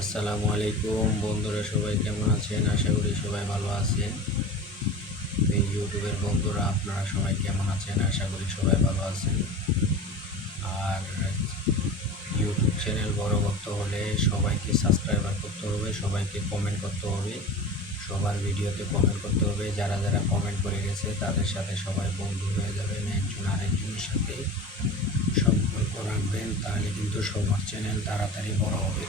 আসসালামু আলাইকুম। বন্ধুরা সবাই কেমন আছেন? আশা করি সবাই ভালো আছেন। এই ইউটিউবের বন্ধুরা, আপনারা সবাই কেমন আছেন? আশা করি সবাই ভালো আছেন। আর ইউটিউব চ্যানেল বড় করতে হলে সবাইকে সাবস্ক্রাইবার করতে হবে, সবাইকে কমেন্ট করতে হবে, সবার ভিডিওতে কমেন্ট করতে হবে। যারা যারা কমেন্ট করে গেছে, তাদের সাথে সবাই বন্ধু হয়ে যাবেন, একজন আরেকজনের সাথে। রাখবেন, তাহলে কিন্তু সবার চ্যানেল তাড়াতাড়ি বড় হবে।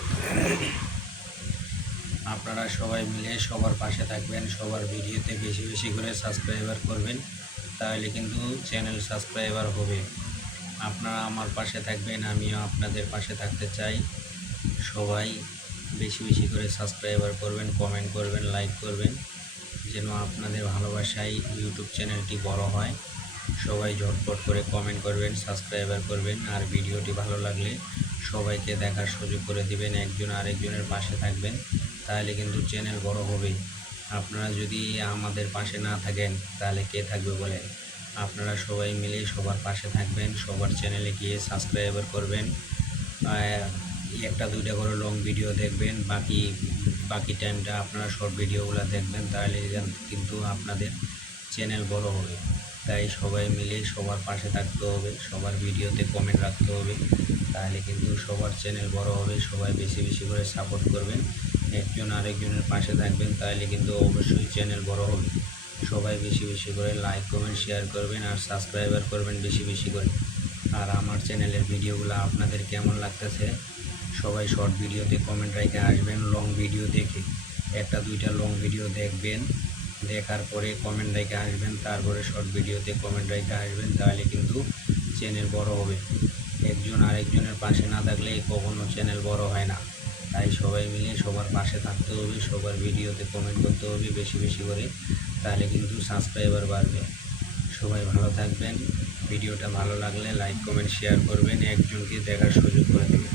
আপনারা সবাই মিলে সবার পাশে থাকবেন, সবার ভিডিওতে বেশি বেশি করে সাবস্ক্রাইবার করবেন, তাহলে কিন্তু চ্যানেল সাবস্ক্রাইবার হবে। আপনারা আমার পাশে থাকবেন, আমিও আপনাদের পাশে থাকতে চাই। সবাই বেশি বেশি করে সাবস্ক্রাইবার করবেন, কমেন্ট করবেন, লাইক করবেন, যেন আপনাদের ভালোবাসায় ইউটিউব চ্যানেলটি বড় হয়। সবাই ঝটপট করে কমেন্ট করবেন সাবস্ক্রাইবার করবেন, আর ভিডিওটি ভালো লাগলে সবাইকে দেখার সুযোগ করে দিবেন, একজন আরেকজনের পাশে থাকবেন, তাহলে কিন্তু চ্যানেল বড় হবে আপনারা যদি আমাদের পাশে না থাকেন, তাহলে কে থাকবে বলেন? আপনারা সবাই মিলে সবার পাশে থাকবেন, সবার চ্যানেলে গিয়ে সাবস্ক্রাইবার করবেন একটা দুইটা করে লং ভিডিও দেখবেন, বাকি বাকি টাইমটা আপনারা শর্ট ভিডিওগুলো দেখবেন, তাহলে কিন্তু আপনাদের চ্যানেল বড় হবে। তাই সবাই মিলে সবার পাশে থাকতে হবে, সবার ভিডিওতে কমেন্ট রাখতে হবে, তাহলে কিন্তু সবার চ্যানেল বড় হবে, সবাই বেশি বেশি করে সাপোর্ট করবেন একজন আরেকজনের পাশে থাকবেন, তাহলে কিন্তু অবশ্যই চ্যানেল বড় হবে। সবাই বেশি বেশি করে লাইক কমেন্ট শেয়ার করবেন আর সাবস্ক্রাইবার করবেন বেশি বেশি করে। আর আমার চ্যানেলের ভিডিওগুলো আপনাদের কেমন লাগতেছে? সবাই শর্ট ভিডিওতে কমেন্ট রেখে আসবেন লং ভিডিও দেখে। একটা দুইটা লং ভিডিও দেখবেন। দেখার পরে কমেন্ট রেখে আসবেন, তারপরে শর্ট ভিডিওতে কমেন্ট রেখে আসবেন, তাহলে কিন্তু চ্যানেল বড় হবে। একজন আরেকজনের পাশে না থাকলে কখনো চ্যানেল বড় হয় না। তাই সবাই মিলে সবার পাশে থাকতে হবে, সবার ভিডিওতে কমেন্ট করতে হবে বেশি বেশি করে, তাহলে কিন্তু সাবস্ক্রাইবার বাড়বে। সবাই ভালো থাকবেন, ভিডিওটা ভালো লাগলে লাইক কমেন্ট শেয়ার করবেন, একজনকে দেখার সুযোগ করে দেবেন।